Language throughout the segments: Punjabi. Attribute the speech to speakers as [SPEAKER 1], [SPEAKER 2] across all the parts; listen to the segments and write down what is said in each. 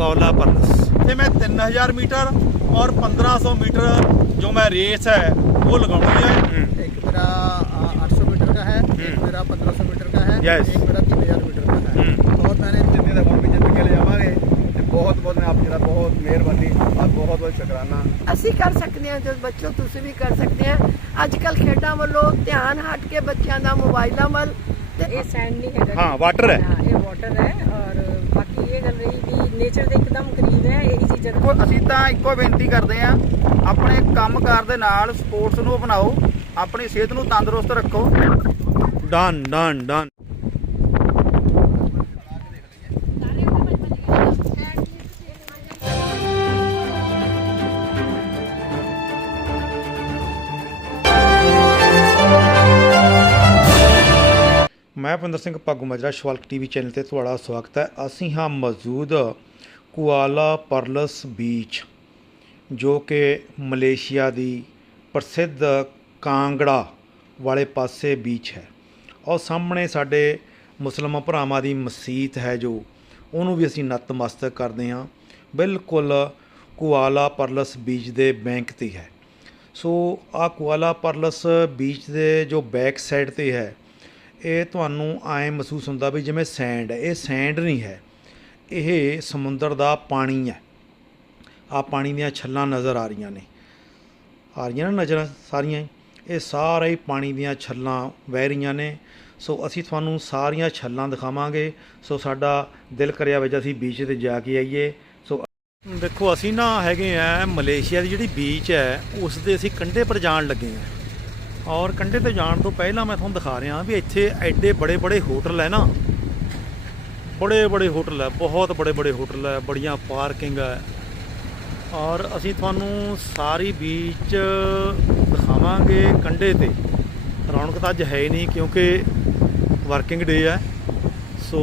[SPEAKER 1] ਕੌਲਾ ਪਰਲਸ
[SPEAKER 2] ਤੇ ਮੈਂ 3000 मीटर और 1500 मीटर जो मैं रेस है वो लगानी है
[SPEAKER 3] एक मेरा आ, 800 मीटर का है एक मेरा 1500 मीटर का है
[SPEAKER 1] Yes.
[SPEAKER 3] एक मेरा 3000 मीटर का है
[SPEAKER 1] हम्म।
[SPEAKER 3] और मैंने जितने दफा भी जित के ले जावांगे ਤੇ ਬਹੁਤ ਬਹੁਤ ਮੈਂ ਆਪ ਜੀ ਦਾ ਬਹੁਤ ਮਿਹਰਬਾਨੀ ਔਰ ਬਹੁਤ ਬਹੁਤ ਸ਼ੁਕਰਾਨਾ
[SPEAKER 4] ਅਸੀਂ ਕਰ ਸਕਦੇ ਹਾਂ ਜਦ ਬੱਚੋ ਤੁਸੀਂ ਵੀ ਕਰ ਸਕਦੇ ਆ ਅੱਜ ਕੱਲ ਖੇਡਾਂ ਵੱਲੋਂ ਧਿਆਨ ਹਟ ਕੇ ਬੱਚਿਆਂ ਦਾ ਮੋਬਾਈਲਾਂ ਵੱਲ ਤੇ
[SPEAKER 5] ਇਹ ਸੈਂਡ ਨਹੀਂ ਹੈਗਾ
[SPEAKER 1] ਹਾਂ, water ਹੈ।
[SPEAKER 5] ਹਾਂ, ਇਹ ਵਾਟਰ ਹੈ ਨੇਚਰ ਦੇ ਇੱਕਦਮ ਕਰੀਬ ਹੈ ਇਹੀ ਚੀਜ਼ਾਂ
[SPEAKER 6] ਦੇਖੋ ਅਸੀਂ ਤਾਂ ਇੱਕੋ ਬੇਨਤੀ ਕਰਦੇ ਆਂ ਆਪਣੇ ਕੰਮਕਾਰ ਦੇ ਨਾਲ ਸਪੋਰਟਸ ਨੂੰ ਅਪਣਾਓ ਆਪਣੀ ਸਿਹਤ ਨੂੰ ਤੰਦਰੁਸਤ ਰੱਖੋ।
[SPEAKER 1] ਡਨ ਡਨ ਡਨ ਮੈਂ ਭਿੰਦਰ ਸਿੰਘ ਭਾਗੂ ਮਜਰਾ ਸ਼ਵਾਲਕ ਟੀਵੀ ਚੈਨਲ ਤੇ ਤੁਹਾਡਾ ਸਵਾਗਤ ਹੈ। ਅਸੀਂ ਹਾਂ ਮੌਜੂਦ ਕੁਆਲਾ ਪਰਲਸ ਬੀਚ, ਜੋ ਕਿ ਮਲੇਸ਼ੀਆ ਦੀ ਪ੍ਰਸਿੱਧ ਕਾਂਗੜਾ ਵਾਲੇ ਪਾਸੇ ਬੀਚ ਹੈ। ਔਰ ਸਾਹਮਣੇ ਸਾਡੇ ਮੁਸਲਮਾਂ ਭਰਾਵਾਂ ਦੀ ਮਸਜਿਦ ਹੈ ਜੋ ਉਹਨੂੰ ਵੀ ਅਸੀਂ ਨਤਮਸਤਕ ਕਰਦੇ ਹਾਂ। ਬਿਲਕੁਲ ਕੁਆਲਾ ਪਰਲਸ ਬੀਚ ਦੇ ਬੈਂਕ ਤੇ ਹੈ। ਸੋ ਆ ਕੁਆਲਾ ਪਰਲਸ ਬੀਚ ਦੇ ਜੋ ਬੈਕ ਸਾਈਡ ਤੇ ਹੈ, ਇਹ ਤੁਹਾਨੂੰ ਐਂ ਮਹਿਸੂਸ ਹੁੰਦਾ ਵੀ ਜਿਵੇਂ ਸੈਂਡ ਹੈ। ਇਹ ਸੈਂਡ ਨਹੀਂ ਹੈ। ਇਹ ਸਮੁੰਦਰ ਦਾ ਪਾਣੀ ਹੈ। ਆ ਪਾਣੀ ਦੀਆਂ ਛੱਲਾਂ ਨਜ਼ਰ ਆ ਰਹੀਆਂ ਨੇ। ਆ ਰਹੀਆਂ ਨਾ ਨਜ਼ਰਾਂ ਸਾਰੀਆਂ ਇਹ ਸਾਰਾ ਹੀ ਪਾਣੀ ਦੀਆਂ ਛੱਲਾਂ ਵਹਿ ਰਹੀਆਂ ਨੇ। ਸੋ ਅਸੀਂ ਤੁਹਾਨੂੰ ਸਾਰੀਆਂ ਛੱਲਾਂ ਦਿਖਾਵਾਂਗੇ। ਸੋ ਸਾਡਾ ਦਿਲ ਕਰਿਆ ਵਿੱਚ ਅਸੀਂ ਬੀਚ ਤੇ ਜਾ ਕੇ ਆਈਏ। ਸੋ ਦੇਖੋ, ਅਸੀਂ ਨਾ ਹੈਗੇ ਆ ਮਲੇਸ਼ੀਆ ਦੀ ਜਿਹੜੀ ਬੀਚ ਹੈ, ਉਸ ਦੇ ਅਸੀਂ ਕੰਢੇ ਪਰ ਜਾਣ ਲੱਗੇ ਆ ਔਰ ਕੰਢੇ ਤੇ ਜਾਣ ਤੋਂ ਪਹਿਲਾਂ ਮੈਂ ਤੁਹਾਨੂੰ ਦਿਖਾ ਰਿਹਾ ਵੀ ਇੱਥੇ ਐਡੇ ਬੜੇ ਬੜੇ ਹੋਟਲ ਹੈ ਨਾ। ਬੜੇ ਬੜੇ ਹੋਟਲ ਹੈ, ਬਹੁਤ ਬੜੇ ਬੜੇ ਹੋਟਲ ਹੈ, ਬੜੀਆਂ ਪਾਰਕਿੰਗ ਹੈ। ਔਰ ਅਸੀਂ ਤੁਹਾਨੂੰ ਸਾਰੀ ਬੀਚ ਦਿਖਾਵਾਂਗੇ ਕੰਢੇ ਤੇ। ਰੌਣਕ ਤਾਂ ਅੱਜ ਹੈ ਹੀ ਨਹੀਂ ਕਿਉਂਕਿ ਵਰਕਿੰਗ ਡੇ ਹੈ। ਸੋ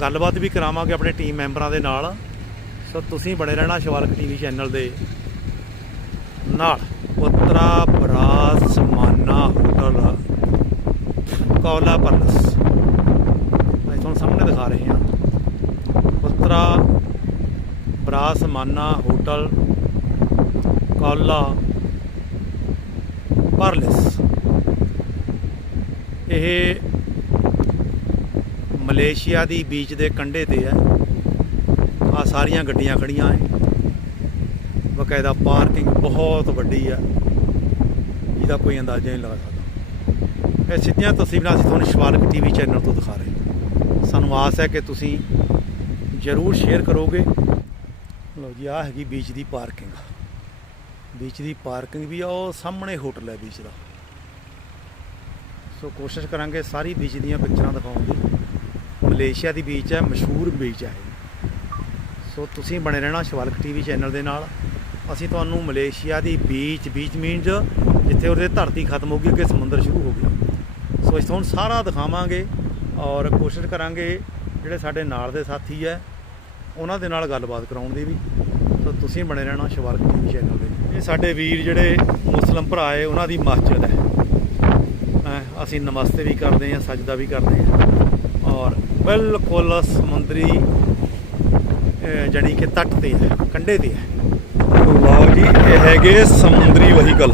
[SPEAKER 1] ਗੱਲਬਾਤ ਵੀ ਕਰਾਵਾਂਗੇ ਆਪਣੇ ਟੀਮ ਮੈਂਬਰਾਂ ਦੇ ਨਾਲ। ਸੋ ਤੁਸੀਂ ਬਣੇ ਰਹਿਣਾ ਸ਼ਿਵਾਲਕ ਟੀਵੀ ਚੈਨਲ ਦੇ ਨਾਲ। ਉਤਰਾ ਬਰਾਸ ਮਾਨਾ ਹੋਟਲ, ਕੌਲਾ ਪਰਲਸ ਅਸੀਂ ਤੁਹਾਨੂੰ ਸਾਹਮਣੇ ਦਿਖਾ ਰਹੇ ਹਾਂ ਉਤਰਾ ਬਰਾਸ ਮਾਨਾ, ਹੋਟਲ, ਕੌਲਾ, ਪਰਲਸ। ਇਹ ਮਲੇਸ਼ੀਆ ਦੀ ਬੀਚ ਦੇ ਕੰਢੇ ਤੇ ਹੈ। ਆ ਸਾਰੀਆਂ ਗੱਡੀਆਂ ਖੜੀਆਂ ਹੈ ਬਕਾਇਦਾ ਪਾਰਕਿੰਗ ਬਹੁਤ ਵੱਡੀ ਹੈ ਇਹਦਾ ਕੋਈ ਅੰਦਾਜ਼ਾ ਨਹੀਂ ਲਗਾ ਸਕਦਾ। ਇਹ ਸਿੱਧੀਆਂ ਤਸਵੀਰਾਂ ਅਸੀਂ ਤੁਹਾਨੂੰ ਸ਼ਿਵਾਲਕ ਟੀਵੀ ਚੈਨਲ ਤੋਂ ਦਿਖਾ ਰਹੇ ਸਾਨੂੰ ਆਸ ਹੈ ਕਿ ਤੁਸੀਂ ਜ਼ਰੂਰ ਸ਼ੇਅਰ ਕਰੋਗੇ। ਲਓ ਜੀ ਆ ਹੈਗੀ ਬੀਚ ਦੀ ਪਾਰਕਿੰਗ ਬੀਚ ਦੀ ਪਾਰਕਿੰਗ ਵੀ ਆ, ਉਹ ਸਾਹਮਣੇ ਹੋਟਲ ਹੈ ਬੀਚ ਦਾ। ਸੋ ਕੋਸ਼ਿਸ਼ ਕਰਾਂਗੇ ਸਾਰੀ ਬੀਚ ਦੀਆਂ ਪਿਕਚਰਾਂ ਦਿਖਾਉਣ ਦੀ। ਮਲੇਸ਼ੀਆ ਦੀ ਬੀਚ ਹੈ, ਮਸ਼ਹੂਰ ਬੀਚ ਹੈ ਸੋ ਤੁਸੀਂ ਬਣੇ ਰਹਿਣਾ ਸ਼ਿਵਾਲਕ ਟੀਵੀ ਚੈਨਲ ਦੇ ਨਾਲ। ਅਸੀਂ ਤੁਹਾਨੂੰ ਮਲੇਸ਼ੀਆ ਦੀ ਬੀਚ ਬੀਚ ਮੀਨਸ ਜਿੱਥੇ ਉਹਦੇ ਧਰਤੀ ਖਤਮ ਹੋ ਗਈ, ਅੱਗੇ ਸਮੁੰਦਰ ਸ਼ੁਰੂ ਹੋ ਗਿਆ। ਸੋ ਅਸੀਂ ਤੁਹਾਨੂੰ ਸਾਰਾ ਦਿਖਾਵਾਂਗੇ ਔਰ ਕੋਸ਼ਿਸ਼ ਕਰਾਂਗੇ, ਜਿਹੜੇ ਸਾਡੇ ਨਾਲ ਦੇ ਸਾਥੀ ਹੈ ਉਹਨਾਂ ਦੇ ਨਾਲ ਗੱਲਬਾਤ ਕਰਾਉਣ ਦੀ ਵੀ। ਤਾਂ ਤੁਸੀਂ ਬਣੇ ਰਹਿਣਾ ਸ਼ਿਵਾਲਕ ਟੀਵੀ ਚੈਨਲ ਦੇ ਇਹ ਸਾਡੇ ਵੀਰ ਜਿਹੜੇ ਮੁਸਲਮ ਭਰਾ ਹੈ, ਉਹਨਾਂ ਦੀ ਮਸਜਿਦ ਹੈ। ਅਸੀਂ ਨਮਸਤੇ ਵੀ ਕਰਦੇ ਹਾਂ, ਸਜਦਾ ਵੀ ਕਰਦੇ ਹਾਂ। ਔਰ ਬਿਲਕੁਲ ਸਮੁੰਦਰੀ, ਅਹ, ਜਾਣੀ ਕਿ ਤੱਟ ਤੇ ਹੈ, ਕੰਢੇ ਤੇ ਹੈ। ਲਓ ਜੀ, ਇਹ ਹੈਗੇ ਸਮੁੰਦਰੀ ਵਹੀਕਲ।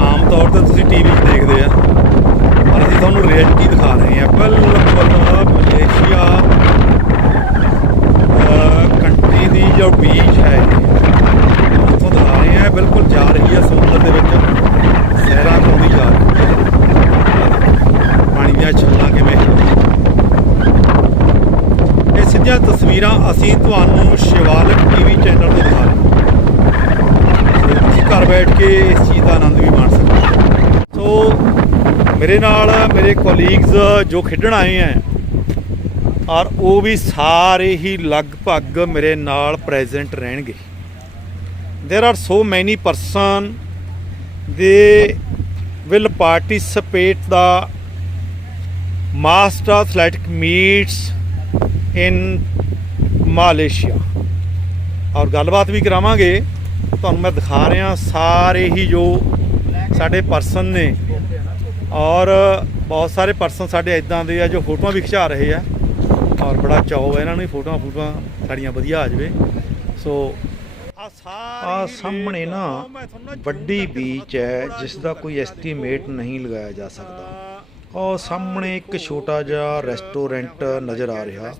[SPEAKER 1] ਆਮ ਤੌਰ ਤੇ ਤੁਸੀਂ ਟੀਵੀ 'ਚ ਦੇਖਦੇ ਆ। ਪਰ ਅਸੀਂ ਤੁਹਾਨੂੰ ਰਿਐਲਿਟੀ ਦਿਖਾ ਰਹੇ ਹਾਂ। ਬਿਲਕੁਲ ਮਲੇਸ਼ੀਆ ਦੀ ਜੋ ਬੀਜ ਹੈ ਉੱਥੋਂ ਦਿਖਾ ਰਹੇ ਹਾਂ, ਬਿਲਕੁਲ ਜਾ ਰਹੀ ਹੈ ਸਮੁੰਦਰ ਦੇ ਵਿੱਚ। ਸੈਰਾਂ ਹੁੰਦੀ ਜਾ ਰਹੀ ਹੈ। ਪਾਣੀ ਦੀਆਂ ਛੱਲਾਂ ਕਿਵੇਂ? ਇਹ ਸਿੱਧੀਆਂ ਤਸਵੀਰਾਂ ਅਸੀਂ ਤੁਹਾਨੂੰ ਸ਼ਿਵਾਲਕ ਟੀਵੀ ਚੈਨਲ ਤੇ ਦਿਖਾ ਰਹੇ ਹਾਂ। ਤੁਸੀਂ ਘਰ ਬੈਠ ਕੇ ਇਸ ਚੀਜ਼ ਦਾ ਆਨੰਦ ਵੀ ਮਾਣ ਸਕਦੇ ਸੋ, ਮੇਰੇ ਨਾਲ ਮੇਰੇ ਕੋਲੀਗਸ ਜੋ ਖੇਡਣ ਆਏ ਹੈ ਔਰ ਉਹ ਵੀ ਸਾਰੇ ਹੀ ਲਗਭਗ ਮੇਰੇ ਨਾਲ ਪ੍ਰੈਜ਼ੈਂਟ ਰਹਿਣਗੇ। There are so many person they will participate the master athletic meets in Malaysia ਔਰ ਗੱਲਬਾਤ ਵੀ ਕਰਾਵਾਂਗੇ। ਤੁਹਾਨੂੰ ਮੈਂ ਦਿਖਾ ਰਿਹਾ ਸਾਰੇ ਹੀ ਜੋ ਸਾਡੇ ਪਰਸਨ ਨੇ। ਔਰ ਬਹੁਤ ਸਾਰੇ ਪਰਸਨ ਸਾਡੇ ਇਦਾਂ ਦੇ ਆ ਜੋ ਫੋਟੋਆਂ ਵੀ ਖਿਚਾ ਰਹੇ ਆ। ਔਰ ਬੜਾ ਚਾਅ ਹੈ ਇਹਨਾਂ ਨੂੰ ਫੋਟੋਆਂ ਫੋਟੋਆਂ ਸਾਡੀਆਂ ਵਧੀਆ ਆ ਜਾਵੇ। ਸੋ
[SPEAKER 2] ਆ
[SPEAKER 1] ਆ ਸਾਹਮਣੇ ਨਾ ਵੱਡੀ ਬੀਚ ਹੈ ਜਿਸ ਦਾ ਕੋਈ ਐਸਟੀਮੇਟ ਨਹੀਂ ਲਗਾਇਆ ਜਾ ਸਕਦਾ। ਔਰ ਸਾਹਮਣੇ ਇੱਕ ਛੋਟਾ ਜਿਹਾ ਰੈਸਟੋਰੈਂਟ ਨਜ਼ਰ ਆ ਰਿਹਾ।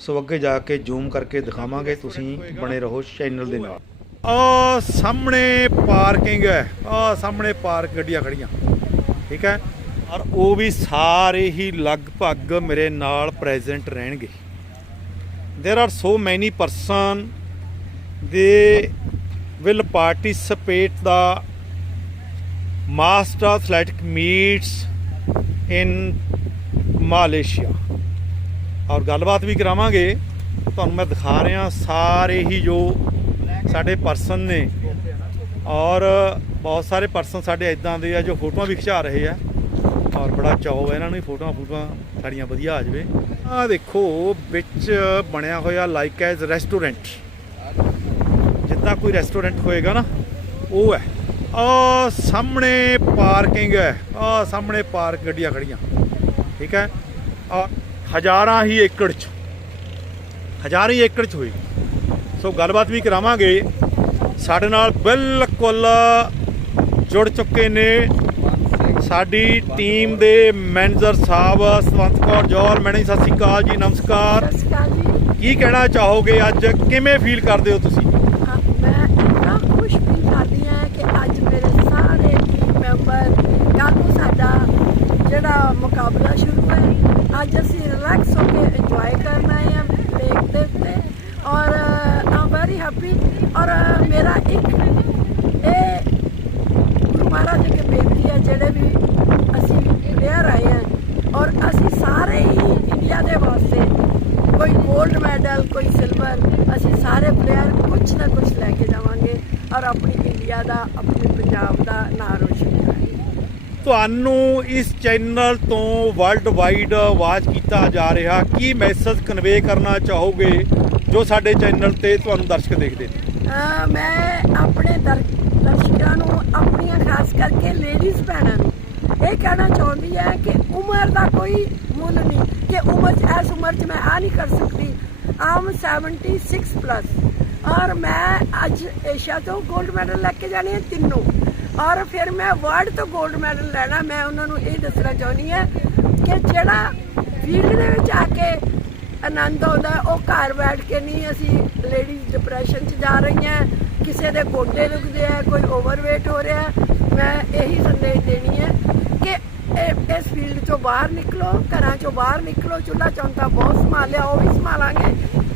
[SPEAKER 1] ਸੋ ਅੱਗੇ ਜਾ ਕੇ ਜ਼ੂਮ ਕਰਕੇ ਦਿਖਾਵਾਂਗੇ ਤੁਸੀਂ ਬਣੇ ਰਹੋ ਚੈਨਲ ਦੇ ਨਾਲ।
[SPEAKER 2] ਆ ਸਾਹਮਣੇ ਪਾਰਕਿੰਗ ਹੈ। ਆ ਸਾਹਮਣੇ ਪਾਰਕ ਗੱਡੀਆਂ ਖੜੀਆਂ। ਠੀਕ ਹੈ? ਔਰ ਉਹ ਵੀ ਸਾਰੇ ਹੀ ਲਗਭਗ ਮੇਰੇ ਨਾਲ ਪ੍ਰੈਜ਼ੈਂਟ ਰਹਿਣਗੇ। There are so many person they will participate the master athletic meets in Malaysia ਔਰ ਗੱਲਬਾਤ ਵੀ ਕਰਾਵਾਂਗੇ। ਤੁਹਾਨੂੰ ਮੈਂ ਦਿਖਾ ਰਿਹਾ, ਸਾਰੇ ਹੀ ਜੋ ਸਾਡੇ ਪਰਸਨ ਨੇ। ਔਰ ਬਹੁਤ ਸਾਰੇ ਪਰਸਨ ਸਾਡੇ ਇਦਾਂ ਦੇ ਆ ਜੋ ਫੋਟੋਆਂ ਵੀ ਖਿਚਾ ਰਹੇ ਆ। ਔਰ ਬੜਾ ਚਾਅ ਹੈ ਇਹਨਾਂ ਨੂੰ ਫੋਟੋਆਂ ਫੋਟੋਆਂ ਸਾਡੀਆਂ ਵਧੀਆ ਆ ਜਾਵੇ। ਆ ਦੇਖੋ, ਵਿੱਚ ਬਣਿਆ ਹੋਇਆ ਲਾਈਕ ਐਜ਼ ਰੈਸਟੋਰੈਂਟ ਜਿੱਦਾਂ ਕੋਈ ਰੈਸਟੋਰੈਂਟ ਹੋਏਗਾ ਨਾ, ਉਹ ਹੈ। ਆ ਸਾਹਮਣੇ ਪਾਰਕਿੰਗ ਹੈ। ਆ ਸਾਹਮਣੇ ਪਾਰਕ ਗੱਡੀਆਂ ਖੜੀਆਂ। ਠੀਕ ਹੈ? ਆ ਹਜ਼ਾਰਾਂ ਹੀ ਏਕੜ ਚ। ਹਜ਼ਾਰਾਂ ਹੀ ਏਕੜ ਚ ਹੋਏਗੀ ਸੋ ਗੱਲਬਾਤ ਵੀ ਕਰਾਵਾਂਗੇ। ਸਾਡੇ ਨਾਲ ਬਿਲਕੁਲ ਜੁੜ ਚੁੱਕੇ ਨੇ ਸਾਡੀ ਟੀਮ ਦੇ ਮੈਨੇਜਰ ਸਾਹਿਬ ਸਵੰਤ ਕੌਰ ਜੌਲ ਮੈਡਮ ਸਤਿ ਸ਼੍ਰੀ ਅਕਾਲ ਜੀ ਨਮਸਕਾਰ।
[SPEAKER 4] ਸਤਿ ਸ਼੍ਰੀ ਅਕਾਲ ਜੀ।
[SPEAKER 2] ਕੀ ਕਹਿਣਾ ਚਾਹੋਗੇ ਅੱਜ? ਕਿਵੇਂ ਫੀਲ ਕਰਦੇ ਹੋ ਤੁਸੀਂ?
[SPEAKER 4] ਹਾਂ, ਮੈਂ ਇੰਨਾ ਖੁਸ਼ ਫੀਲ ਕਰਦੀ ਹਾਂ ਕਿ ਅੱਜ ਮੇਰੇ ਸਾਰੇ ਟੀਮ ਮੈਂਬਰ ਕੱਲ੍ਹ ਨੂੰ ਸਾਡਾ ਜਿਹੜਾ ਮੁਕਾਬਲਾ ਸ਼ੁਰੂ ਹੈ ਅੱਜ ਅਸੀਂ ਰਿਲੈਕਸ ਹੋ ਕੇ ਇੰਜੋਏ ਕਰਨਾ ਹੈ ਦੇ ਉੱਤੇ। ਔਰ ਆਮ ਵੈਰੀ ਹੈਪੀ ਔਰ ਮੇਰਾ ਇੱਕ ਇਹ ਮਹਾਰਾਜ ਅੱਗੇ ਬੇਨਤੀ ਹੈ ਜਿਹੜੇ ਵੀ ਅਸੀਂ ਪਲੇਅਰ ਆਏ ਹਾਂ ਔਰ ਅਸੀਂ ਸਾਰੇ ਹੀ ਇੰਡੀਆ ਦੇ ਵਾਸਤੇ ਕੋਈ 골ਡ ਮੈਡਲ ਕੋਈ ਸਿਲਵਰ ਅਸੀਂ ਸਾਰੇ ਪਲੇਅਰ ਕੁਝ ਨਾ ਕੁਝ ਲੈ ਕੇ ਜਾਵਾਂਗੇ ਔਰ ਆਪਣੀ ਇੰਡੀਆ ਦਾ ਆਪਣੇ ਪੰਜਾਬ ਦਾ ਨਾਂ ਰੋਸ਼ਨ ਕਰਾਂਗੇ।
[SPEAKER 2] ਤੁਹਾਨੂੰ ਇਸ ਚੈਨਲ ਤੋਂ ਵਰਲਡ ਵਾਈਡ ਆਵਾਜ਼ ਕੀਤਾ ਜਾ ਰਿਹਾ ਕੀ ਮੈਸੇਜ ਕਨਵੇ ਕਰਨਾ ਚਾਹੋਗੇ ਜੋ ਸਾਡੇ ਚੈਨਲ ਤੇ ਤੁਹਾਨੂੰ ਦਰਸ਼ਕ ਦੇਖਦੇ ਨੇ?
[SPEAKER 4] ਮੈਂ ਆਪਣੇ ਦਰ- ਦਰਸ਼ਕਾਂ ਨੂੰ ਆਪਣੀਆਂ ਖਾਸ ਕਰਕੇ ਲੇਡੀਜ਼ ਭੈਣਾਂ ਨੂੰ ਇਹ ਕਹਿਣਾ ਚਾਹੁੰਦੀ ਹੈ ਕਿ ਉਮਰ ਦਾ ਕੋਈ ਮੁੱਲ ਨਹੀਂ, ਕਿ ਉਮਰ 'ਚ ਇਸ ਉਮਰ 'ਚ ਮੈਂ ਆ ਨਹੀਂ ਕਰ ਸਕਦੀ। ਆਮ 76 ਪਲੱਸ ਔਰ ਮੈਂ ਅੱਜ ਏਸ਼ੀਆ ਤੋਂ 골ਡ ਮੈਡਲ ਲੈ ਕੇ ਜਾਣੇ ਆ ਤਿੰਨੋਂ। ਔਰ ਫਿਰ ਮੈਂ ਵਰਲਡ ਤੋਂ 골ਡ ਮੈਡਲ ਲੈਣਾ, ਮੈਂ ਉਹਨਾਂ ਨੂੰ ਇਹ ਦੱਸਣਾ ਚਾਹੁੰਦੀ ਹਾਂ ਕਿ ਜਿਹੜਾ ਫੀਲਡ ਦੇ ਵਿੱਚ ਆ ਕੇ ਆਨੰਦ ਆਉਂਦਾ, ਉਹ ਘਰ ਬੈਠ ਕੇ ਨਹੀਂ ਅਸੀਂ ਲੇਡੀਜ਼ ਡਿਪਰੈਸ਼ਨ 'ਚ ਜਾ ਰਹੀਆਂ। ਕਿਸੇ ਦੇ ਗੋਡੇ ਦੁਖਦੇ ਆ ਕੋਈ ਓਵਰਵੇਟ ਹੋ ਰਿਹਾ, ਮੈਂ ਇਹੀ ਸੰਦੇਸ਼ ਦੇਣੀ ਹੈ ਕਿ ਇਹ- ਇਸ ਫੀਲਡ 'ਚੋਂ ਬਾਹਰ ਨਿਕਲੋ, ਘਰਾਂ 'ਚੋਂ ਬਾਹਰ ਨਿਕਲੋ, ਚੁੱਲ੍ਹਾ ਚੌਂਕਾ ਬਹੁਤ ਸੰਭਾਲਿਆ ਉਹ ਵੀ ਸੰਭਾਲਾਂਗੇ,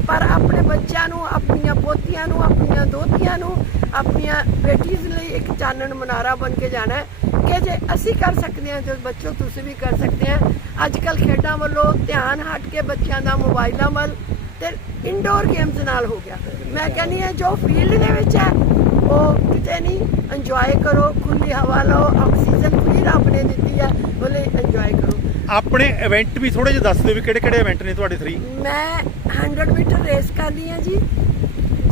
[SPEAKER 4] ਪਰ ਆਪਣੇ ਬੱਚਿਆਂ ਨੂੰ, ਆਪਣੀਆਂ ਪੋਤੀਆਂ ਨੂੰ, ਆਪਣੀਆਂ ਦੋਤੀਆਂ ਨੂੰ, ਆਪਣੀਆਂ ਬੇਟੀਆਂ ਲਈ ਇੱਕ ਚਾਨਣ ਮਨਾਰਾ ਬਣ ਕੇ ਜਾਣਾ ਹੈ ਕਿ ਜੇ ਅਸੀਂ ਕਰ ਸਕਦੇ ਹਾਂ ਤੇ ਬੱਚੋ ਤੁਸੀਂ ਵੀ ਕਰ ਸਕਦੇ ਆ। ਅੱਜ ਕੱਲ ਖੇਡਾਂ ਵੱਲੋਂ ਧਿਆਨ ਹਟ ਕੇ ਬੱਚਿਆਂ ਦਾ ਮੋਬਾਈਲਾਂ ਵੱਲ ਤੇ ਇਨਡੋਰ ਗੇਮਸ ਨਾਲ ਹੋ ਗਿਆ। ਮੈਂ ਕਹਿੰਦੀ ਹਾਂ ਜੋ ਫੀਲਡ ਦੇ ਵਿੱਚ ਹੈ ਉਹ ਕਿਤੇ ਨਹੀਂ ਇੰਜੋਏ ਕਰੋ ਖੁੱਲੀ ਹਵਾ ਲਓ ਆਕਸੀਜਨ ਫ੍ਰੀ ਰੱਬ ਨੇ ਦਿੱਤੀ ਹੈ ਬੋਲੇ ਇੰਜੋਏ ਕਰੋ।
[SPEAKER 2] ਆਪਣੇ ਇਵੈਂਟ ਵੀ ਥੋੜੇ ਜਿਹਾ ਦੱਸ ਦਿਓ ਵੀ ਕਿਹੜੇ ਕਿਹੜੇ ਇਵੈਂਟ ਨੇ ਤੁਹਾਡੇ 3
[SPEAKER 4] ਮੈਂ 100 ਮੀਟਰ ਰੇਸ ਕਰਨੀ ਹੈ ਜੀ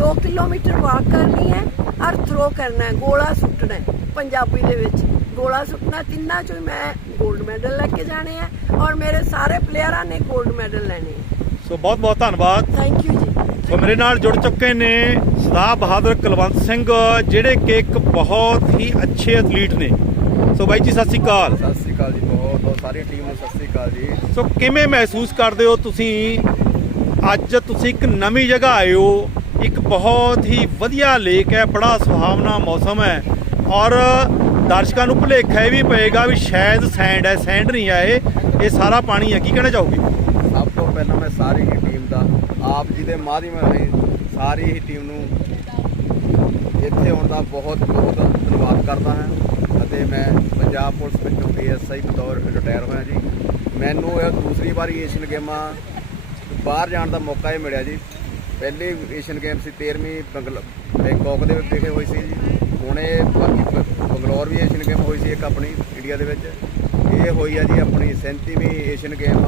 [SPEAKER 4] 2 ਕਿਲੋਮੀਟਰ ਵਾਕ ਕਰਨੀ ਹੈ ਔਰ ਥਰੋ ਕਰਨਾ ਹੈ ਗੋਲਾ ਸੁੱਟਣਾ ਹੈ ਪੰਜਾਬੀ ਦੇ ਵਿੱਚ। ਗੋਲਾ ਸੁੱਟਣਾ ਤਿੰਨਾਂ ਚੋਂ ਮੈਂ 골ਡ ਮੈਡਲ ਲੈ ਕੇ ਜਾਣੇ ਆ ਔਰ ਮੇਰੇ ਸਾਰੇ ਪਲੇਅਰਾਂ ਨੇ 골ਡ ਮੈਡਲ ਲੈਣੇ ਹੈ
[SPEAKER 2] ਸੋ ਬਹੁਤ ਬਹੁਤ ਧੰਨਵਾਦ।
[SPEAKER 4] ਥੈਂਕ ਯੂ ਜੀ।
[SPEAKER 2] ਸੋ ਮੇਰੇ ਨਾਲ ਜੁੜ ਚੁੱਕੇ ਨੇ ਸਦਾ ਬਹਾਦਰ ਕੁਲਵੰਤ ਸਿੰਘ ਜਿਹੜੇ ਕਿ ਇੱਕ ਬਹੁਤ ਹੀ ਅੱਛੇ ਐਥਲੀਟ ਨੇ। ਸੋ ਬਾਈ ਜੀ ਸਤਿ ਸ਼੍ਰੀ ਅਕਾਲ।
[SPEAKER 3] ਸਤਿ ਸ੍ਰੀ ਅਕਾਲ ਜੀ ਬਹੁਤ ਬਹੁਤ ਸਾਰੀ ਟੀਮ ਨੂੰ ਸਤਿ ਸ੍ਰੀ ਅਕਾਲ ਜੀ।
[SPEAKER 2] ਸੋ ਕਿਵੇਂ ਮਹਿਸੂਸ ਕਰਦੇ ਹੋ ਤੁਸੀਂ? ਅੱਜ ਤੁਸੀਂ ਇੱਕ ਨਵੀਂ ਜਗ੍ਹਾ ਆਏ ਹੋ ਇੱਕ ਬਹੁਤ ਹੀ ਵਧੀਆ ਲੇਕ ਹੈ ਬੜਾ ਸੁਹਾਵਣਾ ਮੌਸਮ ਹੈ। ਔਰ ਦਰਸ਼ਕਾਂ ਨੂੰ ਭੁਲੇਖਾ ਇਹ ਵੀ ਪਏਗਾ ਵੀ ਸ਼ਾਇਦ ਸੈਂਡ ਹੈ ਸੈਂਡ ਨਹੀਂ ਹੈ ਇਹ ਸਾਰਾ ਪਾਣੀ ਹੈ ਕੀ ਕਹਿਣਾ ਚਾਹੋਗੇ?
[SPEAKER 3] ਪਹਿਲਾਂ ਮੈਂ ਸਾਰੀ ਹੀ ਟੀਮ ਦਾ, ਆਪ ਜੀ ਦੇ ਮਾਧਿਅਮ ਰਾਹੀਂ ਸਾਰੀ ਹੀ ਟੀਮ ਨੂੰ ਇੱਥੇ ਆਉਣ ਦਾ ਬਹੁਤ ਬਹੁਤ ਧੰਨਵਾਦ ਕਰਦਾ ਹਾਂ ਅਤੇ ਮੈਂ ਪੰਜਾਬ ਪੁਲਿਸ ਵਿੱਚੋਂ ਏਐਸਆਈ ਬਤੌਰ ਰਿਟਾਇਰ ਹੋਇਆ ਜੀ। ਮੈਨੂੰ ਇਹ ਦੂਸਰੀ ਵਾਰੀ ਏਸ਼ੀਅਨ ਗੇਮਾਂ ਬਾਹਰ ਜਾਣ ਦਾ ਮੌਕਾ ਹੀ ਮਿਲਿਆ ਜੀ। ਪਹਿਲੀ ਏਸ਼ੀਅਨ ਗੇਮ ਸੀ 13ਵੀਂ ਬੰਗਲ ਬੈਂਕਾਕ ਦੇ ਵਿੱਚ ਵਿਖੇ ਹੋਈ ਸੀ ਜੀ। ਹੁਣ ਇਹ ਬਾਕੀ ਬੰਗਲੌਰ ਵੀ ਏਸ਼ੀਅਨ ਗੇਮ ਹੋਈ ਸੀ ਇੱਕ ਆਪਣੀ ਇੰਡੀਆ ਦੇ ਵਿੱਚ। ਇਹ ਹੋਈ ਆ ਜੀ ਆਪਣੀ 37ਵੀਂ ਏਸ਼ੀਅਨ ਗੇਮ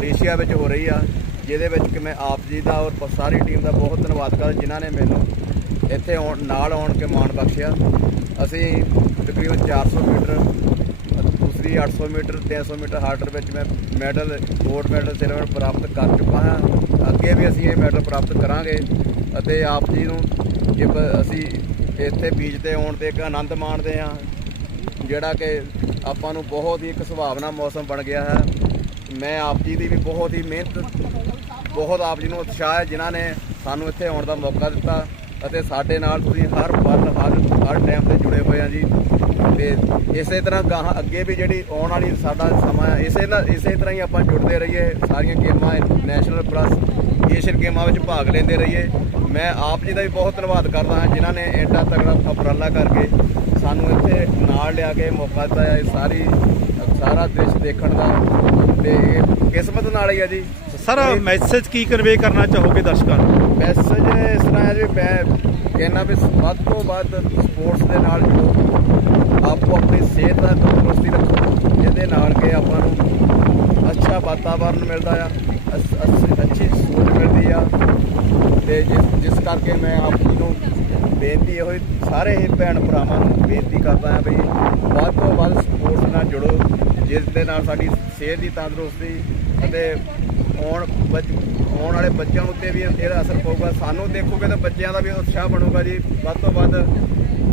[SPEAKER 3] ਮਲੇਸ਼ੀਆ ਵਿੱਚ ਹੋ ਰਹੀ ਆ, ਜਿਹਦੇ ਵਿੱਚ ਕਿ ਮੈਂ ਆਪ ਜੀ ਦਾ ਔਰ ਸਾਰੀ ਟੀਮ ਦਾ ਬਹੁਤ ਧੰਨਵਾਦ ਕਰਦਾ, ਜਿਨ੍ਹਾਂ ਨੇ ਮੈਨੂੰ ਇੱਥੇ ਆਉਣ, ਨਾਲ ਆਉਣ ਕੇ ਮਾਣ ਬਖਸ਼ਿਆ। ਅਸੀਂ ਤਕਰੀਬਨ 400 ਮੀਟਰ, ਦੂਸਰੀ ਆਰਚਰੀ 800 ਮੀਟਰ 300 ਮੀਟਰ ਹਾਰਡਰ ਵਿੱਚ ਮੈਂ ਮੈਡਲ ਗੋਲਡ ਮੈਡਲ ਸਿਲਵਰ ਪ੍ਰਾਪਤ ਕਰ ਚੁੱਕਾ ਹਾਂ। ਅੱਗੇ ਵੀ ਅਸੀਂ ਇਹ ਮੈਡਲ ਪ੍ਰਾਪਤ ਕਰਾਂਗੇ ਅਤੇ ਆਪ ਜੀ ਨੂੰ ਇਹ ਅਸੀਂ ਇੱਥੇ ਬੀਚ ਤੇ ਆਉਣ ਤੇ ਇੱਕ ਆਨੰਦ ਮਾਣਦੇ ਹਾਂ, ਜਿਹੜਾ ਕਿ ਆਪਾਂ ਨੂੰ ਬਹੁਤ ਹੀ ਇੱਕ ਸੁਭਾਵਨਾ ਮੌਸਮ ਬਣ ਗਿਆ ਹੈ। ਮੈਂ ਆਪ ਜੀ ਦੀ ਵੀ ਬਹੁਤ ਹੀ ਮਿਹਨਤ, ਬਹੁਤ ਆਪ ਜੀ ਨੂੰ ਉਤਸ਼ਾਹ ਹੈ, ਜਿਨ੍ਹਾਂ ਨੇ ਸਾਨੂੰ ਇੱਥੇ ਆਉਣ ਦਾ ਮੌਕਾ ਦਿੱਤਾ ਅਤੇ ਸਾਡੇ ਨਾਲ ਤੁਸੀਂ ਹਰ ਪਲ ਹਰ ਹਰ ਟਾਈਮ ਤੇ ਜੁੜੇ ਹੋਏ ਆ ਜੀ। ਤੇ ਇਸੇ ਤਰ੍ਹਾਂ ਗਾਹਾਂ ਅੱਗੇ ਵੀ ਜਿਹੜੀ ਆਉਣ ਵਾਲੀ ਸਾਡਾ ਸਮਾਂ ਹੈ, ਇਸੇ ਨਾਲ ਇਸੇ ਤਰ੍ਹਾਂ ਹੀ ਆਪਾਂ ਜੁੜਦੇ ਰਹੀਏ, ਸਾਰੀਆਂ ਗੇਮਾਂ ਨੈਸ਼ਨਲ ਪਲੱਸ ਏਸ਼ੀਅਨ ਗੇਮਾਂ ਵਿੱਚ ਭਾਗ ਲੈਂਦੇ ਰਹੀਏ। ਮੈਂ ਆਪ ਜੀ ਦਾ ਵੀ ਬਹੁਤ ਧੰਨਵਾਦ ਕਰਦਾ ਹਾਂ, ਜਿਨ੍ਹਾਂ ਨੇ ਐਡਾ ਤਗੜਾ ਉਪਰਾਲਾ ਕਰਕੇ ਸਾਨੂੰ ਇੱਥੇ ਨਾਲ ਲਿਆ ਕੇ ਮੌਕਾ ਦਿੱਤਾ ਹੈ, ਇਹ ਸਾਰੀ ਸਾਰਾ ਦ੍ਰਿਸ਼ ਦੇਖਣ ਦਾ ਤੇ ਇਹ ਕਿਸਮਤ ਨਾਲ ਹੀ ਹੈ ਜੀ।
[SPEAKER 2] ਸਰ ਮੈਸੇਜ ਕੀ ਕਨਵੇ ਕਰਨਾ ਚਾਹੋਗੇ ਦਰਸ਼ਕਾਂ ਨੂੰ?
[SPEAKER 3] ਮੈਸੇਜ ਇਸ ਤਰ੍ਹਾਂ ਹੈ ਜੀ ਮੈਂ ਕਹਿੰਦਾ ਵੀ ਵੱਧ ਤੋਂ ਵੱਧ ਸਪੋਰਟਸ ਦੇ ਨਾਲ ਜੁੜੋ। ਆਪੋ ਆਪਣੀ ਸਿਹਤ ਦਾ ਤੰਦਰੁਸਤੀ ਰੱਖੋ। ਜਿਹਦੇ ਨਾਲ ਕਿ ਆਪਾਂ ਨੂੰ ਅੱਛਾ ਵਾਤਾਵਰਨ ਮਿਲਦਾ ਆ। ਅੱਛੀ ਸੋਚ ਮਿਲਦੀ ਆ। ਤੇ ਜਿਸ ਜਿਸ ਕਰਕੇ ਮੈਂ ਆਪ ਜੀ ਨੂੰ ਬੇਨਤੀ ਇਹੋ ਹੀ ਸਾਰੇ ਹੀ ਭੈਣ ਭਰਾਵਾਂ ਨੂੰ ਬੇਨਤੀ ਕਰਦਾ ਹਾਂ ਵੀ ਵੱਧ ਤੋਂ ਵੱਧ ਸਪੋਰਟਸ ਨਾਲ ਜੁੜੋ, ਜਿਸ ਦੇ ਨਾਲ ਸਾਡੀ ਸਿਹਤ ਦੀ ਤੰਦਰੁਸਤੀ ਅਤੇ ਆਉਣ ਬੱਚ- ਆਉਣ ਵਾਲੇ ਬੱਚਿਆਂ ਉੱਤੇ ਵੀ ਇਹਦਾ ਅਸਰ ਪਊਗਾ। ਸਾਨੂੰ ਦੇਖੋਗੇ ਤਾਂ ਬੱਚਿਆਂ ਦਾ ਵੀ ਉਤਸ਼ਾਹ ਬਣੂਗਾ ਜੀ। ਵੱਧ ਤੋਂ ਵੱਧ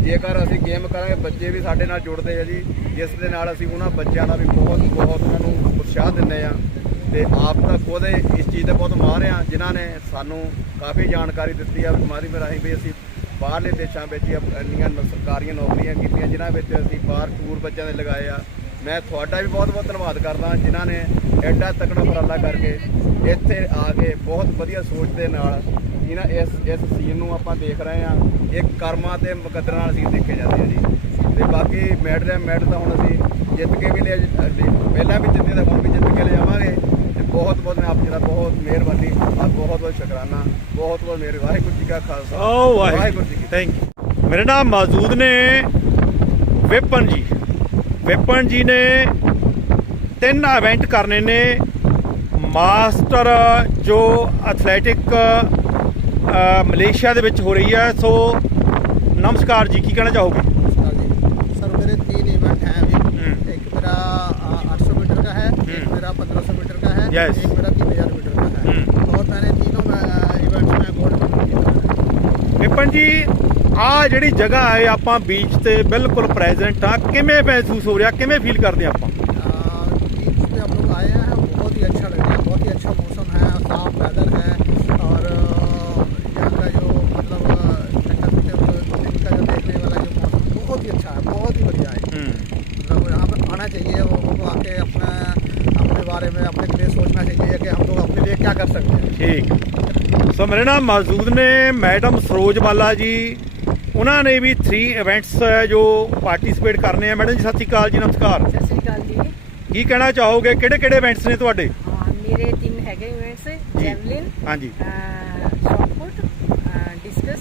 [SPEAKER 3] ਜੇਕਰ ਅਸੀਂ ਗੇਮ ਕਰਾਂਗੇ, ਬੱਚੇ ਵੀ ਸਾਡੇ ਨਾਲ ਜੁੜਦੇ ਆ ਜੀ। ਜਿਸ ਦੇ ਨਾਲ ਅਸੀਂ ਉਹਨਾਂ ਬੱਚਿਆਂ ਦਾ ਵੀ ਬਹੁਤ ਬਹੁਤ ਉਹਨਾਂ ਨੂੰ ਉਤਸ਼ਾਹ ਦਿੰਦੇ ਆ ਤੇ ਆਪ ਤਾਂ ਖੁਦ ਇਸ ਚੀਜ਼ ਦੇ ਬਹੁਤ ਮਾਹਰ ਆ, ਜਿਨ੍ਹਾਂ ਨੇ ਸਾਨੂੰ ਕਾਫੀ ਜਾਣਕਾਰੀ ਦਿੱਤੀ ਆ ਬਿਮਾਰੀ ਰਾਹੀਂ ਵੀ ਅਸੀਂ ਬਾਹਰਲੇ ਦੇਸ਼ਾਂ ਵਿੱਚ ਹੀ ਇੰਨੀਆਂ ਨ- ਸਰਕਾਰੀਆਂ ਨੌਕਰੀਆਂ ਕੀਤੀਆਂ, ਜਿਨ੍ਹਾਂ ਵਿੱਚ ਅਸੀਂ ਬਾਹਰ ਟੂਰ ਬੱਚਿਆਂ ਦੇ ਲਗਾਏ ਆ। ਮੈਂ ਤੁਹਾਡਾ ਵੀ ਬਹੁਤ ਬਹੁਤ ਧੰਨਵਾਦ ਕਰਦਾ, ਜਿਨ੍ਹਾਂ ਨੇ ਐਡਾ ਤਕੜਾ ਉਪਰਾਲਾ ਕਰਕੇ ਇੱਥੇ ਆ ਕੇ ਬਹੁਤ ਵਧੀਆ ਸੋਚ ਦੇ ਨਾਲ ਇਹਨਾਂ ਇਸ ਇਸ ਸੀਨ ਨੂੰ ਆਪਾਂ ਦੇਖ ਰਹੇ ਆ। ਇਹ ਕਰਮਾਂ ਤੇ ਮੁਕੱਦਰਾਂ ਨਾਲ ਅਸੀਂ ਦੇਖੇ ਜਾਂਦੇ ਆ ਜੀ। ਤੇ ਬਾਕੀ ਮੈਡਲ ਹੈ, ਮੈਡਲ ਤਾਂ ਹੁਣ ਅਸੀਂ ਜਿੱਤ ਕੇ ਵੀ ਲੈ ਪਹਿਲਾਂ ਵੀ ਜਿੱਤੇ ਤਾਂ ਹੁਣ ਵੀ ਜਿੱਤ ਕੇ ਲੈ ਜਾਵਾਂਗੇ ਬਹੁਤ ਬਹੁਤ ਮੈਂ ਆਪ ਜੀ ਦਾ ਬਹੁਤ ਮਿਹਰਬਾਨੀ ਆ ਬਹੁਤ ਬਹੁਤ ਸ਼ੁਕਰਾਨਾ ਬਹੁਤ ਬਹੁਤ ਮੇਰੇ ਵਾਹਿਗੁਰੂ ਜੀ ਕਾ ਖਾਲਸਾ
[SPEAKER 2] ਓ ਵਾਹਿਗੁਰੂ
[SPEAKER 3] ਜੀ
[SPEAKER 2] ਥੈਂਕ ਯੂ ਮੇਰੇ ਨਾਲ ਮੌਜੂਦ ਨੇ ਵਿਪਨ ਜੀ। ਵਿਪਨ ਜੀ ਨੇ ਤਿੰਨ ਇਵੈਂਟ ਕਰਨੇ ਨੇ। ਮਾਸਟਰ ਜੋ ਐਥਲੈਟਿਕ ਮਲੇਸ਼ੀਆ ਦੇ ਵਿੱਚ ਹੋ ਰਹੀ ਹੈ। ਸੋ ਨਮਸਕਾਰ ਜੀ ਕੀ ਕਹਿਣਾ ਚਾਹੋਗੇ?
[SPEAKER 7] है
[SPEAKER 2] Yes.
[SPEAKER 7] एक मेरा तीन हजार मीटर का है
[SPEAKER 2] हम्म।
[SPEAKER 7] और मैंने तीनों इवेंट्स में गोल्ड मेडल जीता है
[SPEAKER 2] ਵਿਪਨ ਜੀ ਆ ਜਿਹੜੀ ਜਗ੍ਹਾ ਹੈ ਆਪਾਂ ਬੀਚ ਤੇ ਬਿਲਕੁਲ ਪ੍ਰੈਜ਼ੈਂਟ ਆ ਕਿਵੇਂ ਮਹਿਸੂਸ ਹੋ ਰਿਹਾ ਕਿਵੇਂ ਫੀਲ ਕਰਦੇ ਆਪਾਂ ਸੋ ਮੇਰੇ ਨਾਲ ਮੌਜੂਦ ਨੇ ਮੈਡਮ ਸਰੋਜ ਬਾਲਾ ਜੀ। ਉਹਨਾਂ ਨੇ ਵੀ 3 ਇਵੈਂਟਸ ਜੋ ਪਾਰਟਿਸਿਪੇਟ ਕਰਨੇ ਆ। ਮੈਡਮ ਜੀ ਸਤਿ ਸ਼੍ਰੀ ਅਕਾਲ ਜੀ ਨਮਸਕਾਰ।
[SPEAKER 5] ਸਤਿ ਸ਼੍ਰੀ ਅਕਾਲ ਜੀ।
[SPEAKER 2] ਕੀ ਕਹਿਣਾ ਚਾਹੋਗੇ? ਕਿਹੜੇ ਕਿਹੜੇ ਇਵੈਂਟਸ ਨੇ ਤੁਹਾਡੇ?
[SPEAKER 5] ਮੇਰੇ ਤਿੰਨ ਹੈਗੇ ਇਵੈਂਟਸ ਜੈਵਲਿਨ
[SPEAKER 2] ਹਾਂਜੀ।
[SPEAKER 5] ਸ਼ਾਟਪੁੱਟ ਡਿਸਕਸ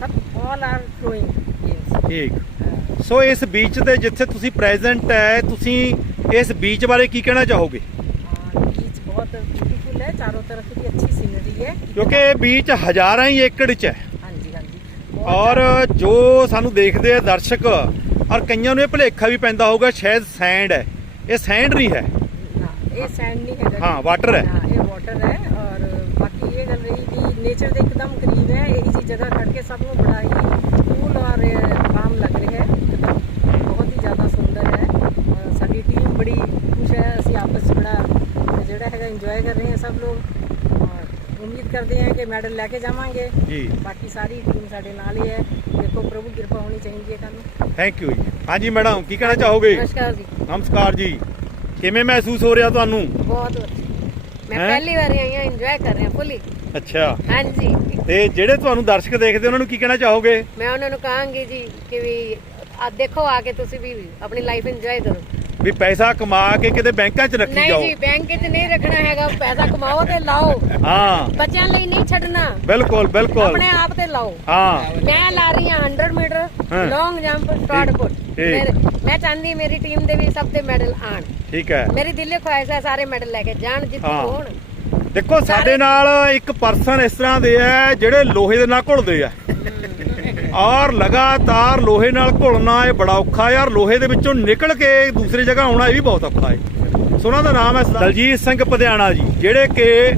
[SPEAKER 5] ਸਭ ਆਲ ਆਰ ਫਲੋਇੰਗ ਗੇਮਸ
[SPEAKER 2] ਠੀਕ। ਸੋ ਇਸ ਬੀਚ ਤੇ ਜਿੱਥੇ ਤੁਸੀਂ ਪ੍ਰੈਜ਼ੈਂਟ ਹੈ ਤੁਸੀਂ ਇਸ ਬੀਚ ਬਾਰੇ ਕੀ ਕਹਿਣਾ ਚਾਹੋਗੇ?
[SPEAKER 5] ਬੀਚ ਬਹੁਤ ਫੁੱਲ ਹੈ ਚਾਰੋਂ ਤਰਫ ਦੀ ਅੱਛੀ ਸੀਨਰੀ ਹੈ।
[SPEAKER 2] ਕਿਉਂਕਿ ਇਹ ਬੀਚ ਹਜ਼ਾਰਾਂ ਹੀ ਏਕੜ 'ਚ ਹੈ।
[SPEAKER 5] ਹਾਂਜੀ ਹਾਂਜੀ।
[SPEAKER 2] ਔਰ ਜੋ ਸਾਨੂੰ ਦੇਖਦੇ ਆ ਦਰਸ਼ਕ ਔਰ ਕਈਆਂ ਨੂੰ ਇਹ ਭੁਲੇਖਾ ਵੀ ਪੈਂਦਾ ਹੋਊਗਾ ਸ਼ਾਇਦ ਸੈਂਡ ਹੈ। ਇਹ ਸੈਂਡ ਨਹੀਂ ਹੈ।
[SPEAKER 5] ਇਹ ਸੈਂਡ ਨਹੀਂ
[SPEAKER 2] ਹੈਗਾ। ਹਾਂ, ਜੀ।
[SPEAKER 5] ਹੈ। ਇਹ ਵਾਟਰ ਹੈ ਔਰ ਬਾਕੀ ਇਹ ਗੱਲ ਰਹੀ ਵੀ ਨੇਚਰ ਦੇ ਇੱਕਦਮ ਕਰੀਬ ਹੈ ਇਹੀ ਜੀ ਜਗ੍ਹਾ ਕਰਕੇ ਸਭ ਨੂੰ ਬੜਾ ਹੀ ਕੂਲ ਔਰ ਜਿਹੜਾ ਹੈਗਾ ਇੰਜੋਏ ਕਰ ਰਹੇ ਹਾਂ ਸਭ ਔਰ ਉਮੀਦ ਕਰਦੇ ਹਾਂ ਕਿ ਮੈਡਲ ਲੈ ਕੇ ਜਾਵਾਂਗੇ।
[SPEAKER 2] ਜੀ।
[SPEAKER 5] ਬਾਕੀ ਸਾਰੀ ਟੀਮ ਸਾਡੇ ਨਾਲ ਹੀ ਹੈ। ਦੇਖੋ ਪ੍ਰਭੂ ਕਿਰਪਾ ਹੋਣੀ ਚਾਹੀਦੀ ਹੈ ਕੱਲ
[SPEAKER 2] ਥੈਂਕ ਯੂ ਜੀ। ਹਾਂਜੀ ਮੈਡਮ ਕੀ ਕਹਿਣਾ ਚਾਹੋਗੇ?
[SPEAKER 8] ਨਮਸਕਾਰ ਜੀ।
[SPEAKER 2] ਨਮਸਕਾਰ ਜੀ। ਕਿਵੇਂ ਮਹਿਸੂਸ ਹੋ ਰਿਹਾ ਤੁਹਾਨੂੰ?
[SPEAKER 8] ਬਹੁਤ ਮੈਂ? ਪਹਿਲੀ ਵਾਰ ਆਈ ਹਾਂ ਇੰਜੋਏ ਕਰ ਰਹੀ ਫੁੱਲੀ
[SPEAKER 2] ਅੱਛਾ।
[SPEAKER 8] ਹਾਂਜੀ।
[SPEAKER 2] ਤੇ ਜਿਹੜੇ ਤੁਹਾਨੂੰ ਦਰਸ਼ਕ ਦੇਖਦੇ ਉਹਨਾਂ ਨੂੰ ਕੀ ਕਹਿਣਾ ਚਾਹੋਗੇ?
[SPEAKER 8] ਮੈਂ ਉਹਨਾਂ ਨੂੰ ਕਹਾਂਗੀ ਜੀ ਕਿ ਵੀ ਆ ਦੇਖੋ ਆ ਕੇ ਤੁਸੀਂ ਵੀ ਆਪਣੀ ਲਾਈਫ ਇੰਜੋਏ ਕਰੋ।
[SPEAKER 2] ਵੀ ਪੈਸਾ ਕਮਾ ਕੇ ਕਿਤੇ ਬੈਂਕਾਂ 'ਚ ਰੱਖੀ
[SPEAKER 8] ਨਹੀਂ
[SPEAKER 2] ਜਾਓ।
[SPEAKER 8] ਜੀ ਬੈਂਕ 'ਚ ਨਹੀਂ ਰੱਖਣਾ ਹੈਗਾ ਪੈਸਾ ਕਮਾਓ ਤੇ ਲਾਓ।
[SPEAKER 2] ਹਾਂ।
[SPEAKER 8] ਬੱਚਿਆਂ ਲਈ ਨਹੀਂ ਛੱਡਣਾ।
[SPEAKER 2] ਬਿਲਕੁਲ ਬਿਲਕੁਲ।
[SPEAKER 8] ਆਪਣੇ ਆਪ ਤੇ ਲਾਓ।
[SPEAKER 2] ਹਾਂ।
[SPEAKER 8] ਮੈਂ ਲਾ ਰਹੀ ਹਾਂ 100
[SPEAKER 2] metre.
[SPEAKER 8] Long jump shot put
[SPEAKER 2] ਠੀਕ।
[SPEAKER 8] ਮੈਂ ਚਾਹੁੰਦੀ ਮੇਰੀ ਟੀਮ ਦੇ ਵੀ ਸਭ ਦੇ ਮੈਡਲ ਆਣ
[SPEAKER 2] ਠੀਕ ਹੈ।
[SPEAKER 8] ਮੇਰੀ ਦਿਲੀ ਖੁਆਇਸ਼ ਹੈ ਸਾਰੇ ਮੈਡਲ ਲੈ ਕੇ ਜਾਣ ਜਿੱਥੇ
[SPEAKER 2] ਹਾਂ।
[SPEAKER 8] ਹੋਣ।
[SPEAKER 2] ਦੇਖੋ ਸਾਡੇ ਨਾਲ ਇੱਕ ਪਰਸਨ ਇਸ ਤਰ੍ਹਾਂ ਦੇ ਆ ਜਿਹੜੇ ਲੋਹੇ ਦੇ ਨਾਲ ਘੁਲਦੇ ਆ।
[SPEAKER 1] ਔਰ ਲਗਾਤਾਰ ਲੋਹੇ ਨਾਲ ਘੁਲਣਾ ਇਹ ਬੜਾ ਔਖਾ ਯਾਰ ਲੋਹੇ ਦੇ ਵਿੱਚੋਂ ਨਿਕਲ ਕੇ ਦੂਸਰੀ ਜਗ੍ਹਾ ਆਉਣਾ ਇਹ ਵੀ ਬਹੁਤ ਔਖਾ ਹੈ। ਸੋ ਉਹਨਾਂ ਦਾ ਨਾਮ ਹੈ ਦਲਜੀਤ ਸਿੰਘ ਪਧਿਆਣਾ ਜੀ ਜਿਹੜੇ ਕਿ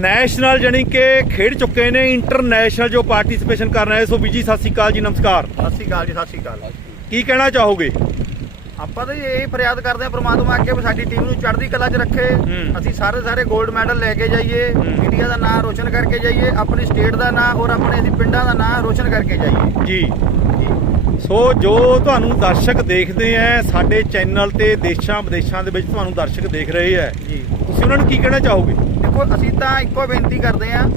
[SPEAKER 1] ਨੈਸ਼ਨਲ ਜਾਣੀ ਕਿ ਖੇਡ ਚੁੱਕੇ ਨੇ ਇੰਟਰਨੈਸ਼ਨਲ ਜੋ ਪਾਰਟਿਸਿਪੇਸ਼ਨ ਕਰ ਰਹੇ ਸੋ ਬੀਜੀ ਸਤਿ ਸ਼੍ਰੀ ਅਕਾਲ ਜੀ ਨਮਸਕਾਰ।
[SPEAKER 3] ਸਤਿ ਸ਼੍ਰੀ ਅਕਾਲ ਜੀ ਸਤਿ ਸ਼੍ਰੀ ਅਕਾਲ।
[SPEAKER 1] ਕੀ ਕਹਿਣਾ ਚਾਹੋਗੇ?
[SPEAKER 3] ਆਪਾਂ ਤਾਂ ਇਹ ਫਰਿਆਦ ਕਰਦੇ ਹਾਂ ਪ੍ਰਮਾਤਮਾ ਅੱਗੇ ਵੀ ਸਾਡੀ ਟੀਮ ਨੂੰ ਚੜ੍ਹਦੀ ਕਲਾ 'ਚ ਰੱਖੇ। ਅਸੀਂ ਸਾਰੇ ਸਾਰੇ 골ਡ ਮੈਡਲ ਲੈ ਕੇ ਜਾਈਏ। ਇੰਡੀਆ ਦਾ ਨਾਮ ਰੋਸ਼ਨ ਕਰਕੇ ਜਾਈਏ ਆਪਣੀ ਸਟੇਟ ਦਾ ਨਾਮ ਔਰ ਆਪਣੇ ਅਸੀਂ ਪਿੰਡਾਂ ਦਾ ਨਾਮ ਰੋਸ਼ਨ ਕਰਕੇ ਜਾਈਏ।
[SPEAKER 1] ਜੀ। ਸੋ ਜੋ ਤੁਹਾਨੂੰ ਦਰਸ਼ਕ ਦੇਖਦੇ ਆ ਸਾਡੇ ਚੈਨਲ ਤੇ ਦੇਸ਼ਾਂ ਵਿਦੇਸ਼ਾਂ ਦੇ ਵਿੱਚ ਤੁਹਾਨੂੰ ਦਰਸ਼ਕ ਦੇਖ ਰਹੇ ਆ।
[SPEAKER 3] ਜੀ।
[SPEAKER 1] ਤੁਸੀਂ ਉਹਨਾਂ ਨੂੰ ਕੀ ਕਹਿਣਾ ਚਾਹੋਗੇ?
[SPEAKER 3] ਦੇਖੋ ਅਸੀਂ ਤਾਂ ਇੱਕੋ ਬੇਨਤੀ ਕਰਦੇ ਹਾਂ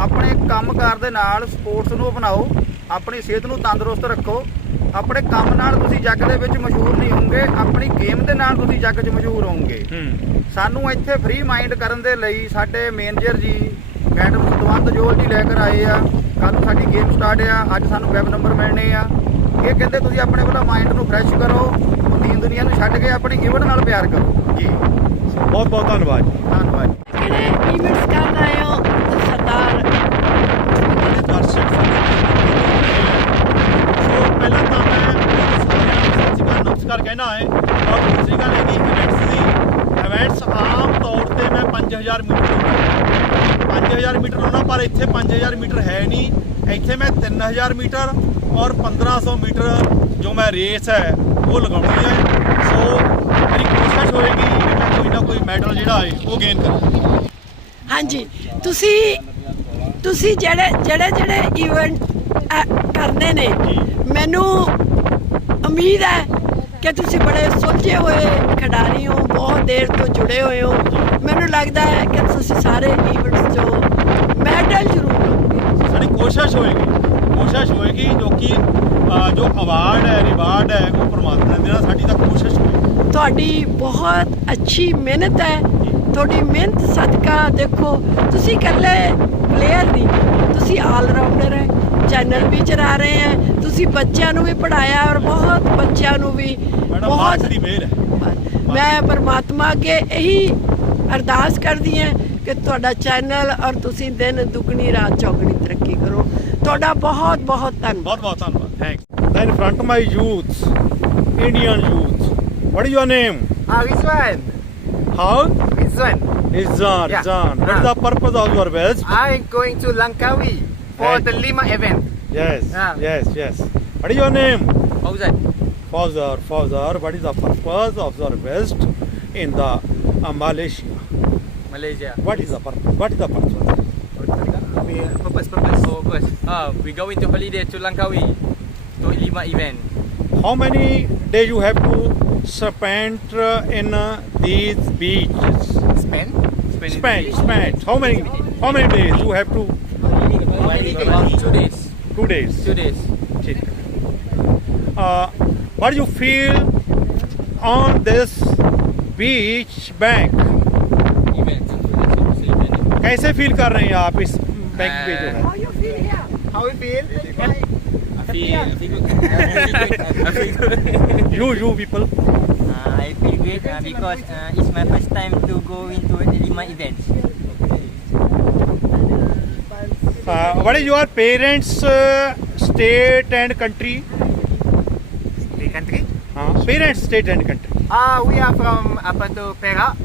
[SPEAKER 3] ਆਪਣੇ ਕੰਮਕਾਰ ਦੇ ਨਾਲ ਸਪੋਰਟਸ ਨੂੰ ਅਪਣਾਓ ਆਪਣੀ ਸਿਹਤ ਨੂੰ ਤੰਦਰੁਸਤ ਰੱਖੋ। ਆਪਣੇ ਕੰਮ ਨਾਲ ਤੁਸੀਂ ਜੱਗ ਦੇ ਵਿੱਚ ਮਸ਼ਹੂਰ ਨਹੀਂ ਹੋਵੋਗੇ ਆਪਣੀ ਗੇਮ ਦੇ ਨਾਲ ਤੁਸੀਂ ਜੱਗ 'ਚ ਮਸ਼ਹੂਰ ਹੋਵੋਗੇ।
[SPEAKER 1] ਹੂੰ।
[SPEAKER 3] ਸਾਨੂੰ ਇੱਥੇ ਫ੍ਰੀ ਮਾਈਂਡ ਕਰਨ ਦੇ ਲਈ ਸਾਡੇ ਮੈਨੇਜਰ ਜੀ ਮੈਡਮ ਸਤਵੰਤ ਜੋਲ ਜੀ ਲੈ ਕੇ ਆਏ ਆ। ਕੱਲ ਨੂੰ ਸਾਡੀ ਗੇਮ ਸਟਾਰਟ ਆ ਅੱਜ ਸਾਨੂੰ ਵੈਬ ਨੰਬਰ ਮਿਲਣੇ ਆ। ਇਹ ਕਹਿੰਦੇ ਤੁਸੀਂ ਆਪਣੇ ਵੱਲੋਂ ਮਾਈਂਡ ਨੂੰ ਫਰੈਸ਼ ਕਰੋ ਦੀਨ ਦੁਨੀਆ ਨੂੰ ਛੱਡ ਕੇ ਆਪਣੀ ਇਵਨ ਨਾਲ ਪਿਆਰ ਕਰੋ। ਜੀ।
[SPEAKER 1] ਬਹੁਤ ਬਹੁਤ ਧੰਨਵਾਦ ਜੀ।
[SPEAKER 3] ਧੰਨਵਾਦ
[SPEAKER 4] ਕਿਹੜੇ ਇਵੈਂਟਸ ਆਏ ਹੋ ਸਰਦਾਰ
[SPEAKER 1] ਜਿਹੜੇ ਦਰਸ਼ਕ ਸੋ ਪਹਿਲਾਂ ਤਾਂ ਮੈਂ ਸਾਰਿਆਂ ਨੂੰ ਨਮਸਕਾਰ ਕਹਿਣਾ ਹੈ ਔਰ ਦੂਸਰੀ ਗੱਲ ਇਹ ਕਿ ਇਵੈਂਟਸ ਦੀ ਇਵੈਂਟਸ ਆਮ ਤੌਰ ਤੇ ਮੈਂ 5000 ਮੀਟਰ ਲਾਉਂਦਾ 5000 ਮੀਟਰ ਲਾਉਣਾ ਪਰ ਇੱਥੇ 5000 ਮੀਟਰ ਹੈ ਨਹੀਂ। ਇੱਥੇ ਮੈਂ 3000 ਮੀਟਰ ਔਰ 1500 ਮੀਟਰ ਜੋ ਮੈਂ ਰੇਸ ਹੈ ਉਹ ਲਗਾਉਣੀ ਹੈ। ਸੋ ਮੇਰੀ ਕੋਸ਼ਿਸ਼ ਹੋਏਗੀ ਕਿ ਮੈਂ ਕੋਈ ਨਾ ਕੋਈ ਮੈਡਲ ਜਿਹੜਾ ਹੈ ਉਹ ਗੇਨ ਕਰਾਂ।
[SPEAKER 4] ਹਾਂਜੀ ਤੁਸੀਂ ਤੁਸੀਂ ਜਿਹੜੇ ਜਿਹੜੇ ਜਿਹੜੇ ਇਵੈਂਟ ਕਰਦੇ ਨੇ ਮੈਨੂੰ ਉਮੀਦ ਹੈ ਕਿ ਤੁਸੀਂ ਬੜੇ ਸੁਲਝੇ ਹੋਏ ਖਿਡਾਰੀ ਹੋ ਬਹੁਤ ਦੇਰ ਤੋਂ ਜੁੜੇ ਹੋਏ ਹੋ। ਮੈਨੂੰ ਲੱਗਦਾ ਹੈ ਕਿ ਤੁਸੀਂ ਸਾਰੇ ਇਵੈਂਟਸ ਜੋ ਮੈਡਲ ਜ਼ਰੂਰ ਲਓਗੇ।
[SPEAKER 1] ਸਾਡੀ ਕੋਸ਼ਿਸ਼ ਹੋਏਗੀ ਕੋਸ਼ਿਸ਼ ਹੋਏਗੀ ਜੋ ਕਿ ਜੋ ਅਵਾਰਡ ਹੈ ਰਿਵਾਰਡ ਹੈ ਉਹ ਪ੍ਰਮਾਤਮਾ ਨੇ ਦੇਣਾ ਸਾਡੀ ਤਾਂ ਕੋਸ਼ਿਸ਼ ਹੋਏਗੀ।
[SPEAKER 4] ਤੁਹਾਡੀ ਬਹੁਤ ਅੱਛੀ ਮਿਹਨਤ ਹੈ ਤੁਹਾਡੀ ਮਿਹਨਤ ਸਦਕਾ ਦੇਖੋ ਤੁਸੀਂ ਇਕੱਲੇ ਪਲੇਅਰ ਨਹੀਂ ਤੁਸੀਂ ਆਲ ਰਾਊਂਡਰ ਹੈ ਚੈਨਲ ਵੀ ਚਲਾ ਰਹੇ ਹੈ ਤੁਸੀਂ ਬੱਚਿਆਂ ਨੂੰ ਵੀ ਪੜਾਇਆ ਔਰ ਬਹੁਤ ਬੱਚਿਆਂ ਨੂੰ ਵੀ ਬਹੁਤ
[SPEAKER 1] ਦੀ ਮਿਹਰ ਹੈ।
[SPEAKER 4] ਮੈਂ ਪਰਮਾਤਮਾ ਅੱਗੇ ਇਹੀ ਅਰਦਾਸ ਕਰਦੀ ਹਾਂ ਕਿ ਤੁਹਾਡਾ ਚੈਨਲ ਔਰ ਤੁਸੀਂ ਦਿਨ ਦੁੱਗਣੀ ਰਾਤ ਚੌਗਣੀ ਤਰੱਕੀ ਕਰੋ। ਤੁਹਾਡਾ ਬਹੁਤ ਬਹੁਤ ਧੰਨਵਾਦ।
[SPEAKER 1] ਬਹੁਤ ਬਹੁਤ ਧੰਨਵਾਦ। Thanks then front my youth Indian youth what is your name
[SPEAKER 9] Ah, which one? How one?
[SPEAKER 1] Izaan
[SPEAKER 9] Yeah.
[SPEAKER 1] Izaan what is the purpose of your visit
[SPEAKER 9] I'm going to Langkawi for the Lima event.
[SPEAKER 1] Yes,
[SPEAKER 9] yeah.
[SPEAKER 1] yes, yes. What is your name?
[SPEAKER 9] Fauzar.
[SPEAKER 1] Fauzar, Fauzar. What is the purpose of your best in the uh, Malaysia?
[SPEAKER 9] Malaysia.
[SPEAKER 1] What is the purpose? What is the purpose?
[SPEAKER 9] Purpose, purpose. Purpose. Uh, we going to holiday to Langkawi to Lima event.
[SPEAKER 1] How many days you have to spend uh, in uh, these beaches?
[SPEAKER 9] Spend?
[SPEAKER 1] Spend, spend, spend. How many? How many days you have to?
[SPEAKER 9] How many days? Two days
[SPEAKER 1] Two days.
[SPEAKER 9] Two days.
[SPEAKER 1] ठीक है. Uh, what do you feel on this beach bank?
[SPEAKER 9] Event.
[SPEAKER 1] कैसे फील कर रहे हैं आप इस बैंक पे जो है?
[SPEAKER 4] How you feel here?
[SPEAKER 9] How we feel? I feel, I feel good. I feel good.
[SPEAKER 1] You, you people.
[SPEAKER 10] Uh, I feel great uh, because uh, it's my first time to go into a Lima event.
[SPEAKER 1] Uh, what is your parents' uh, state and country?
[SPEAKER 9] The country?
[SPEAKER 1] Uh, parents' state and country.
[SPEAKER 9] Ah, we are from apa tu Perak,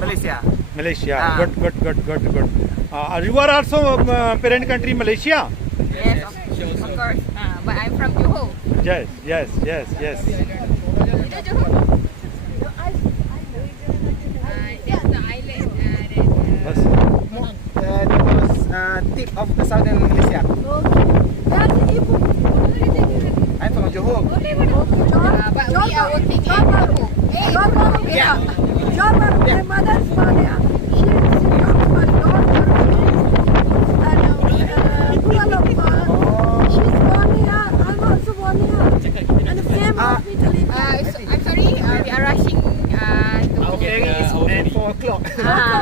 [SPEAKER 9] Malaysia.
[SPEAKER 1] Malaysia.
[SPEAKER 9] Ah.
[SPEAKER 1] Good, good, good, good, good. Uh, you are also um, uh, parent country Malaysia.
[SPEAKER 11] Yes, of, of course. Uh, but I'm from Johor.
[SPEAKER 1] Yes, yes, yes, yes.
[SPEAKER 11] You know Johor? tip of the southern Malaysia.
[SPEAKER 1] Okay.
[SPEAKER 9] I'm from Johor. Uh, but we are Johor. Yeah. Johor, my mother's father.
[SPEAKER 11] Uh, so, I'm sorry, uh, we are rushing uh, to
[SPEAKER 4] okay, uh, 4 o'clock.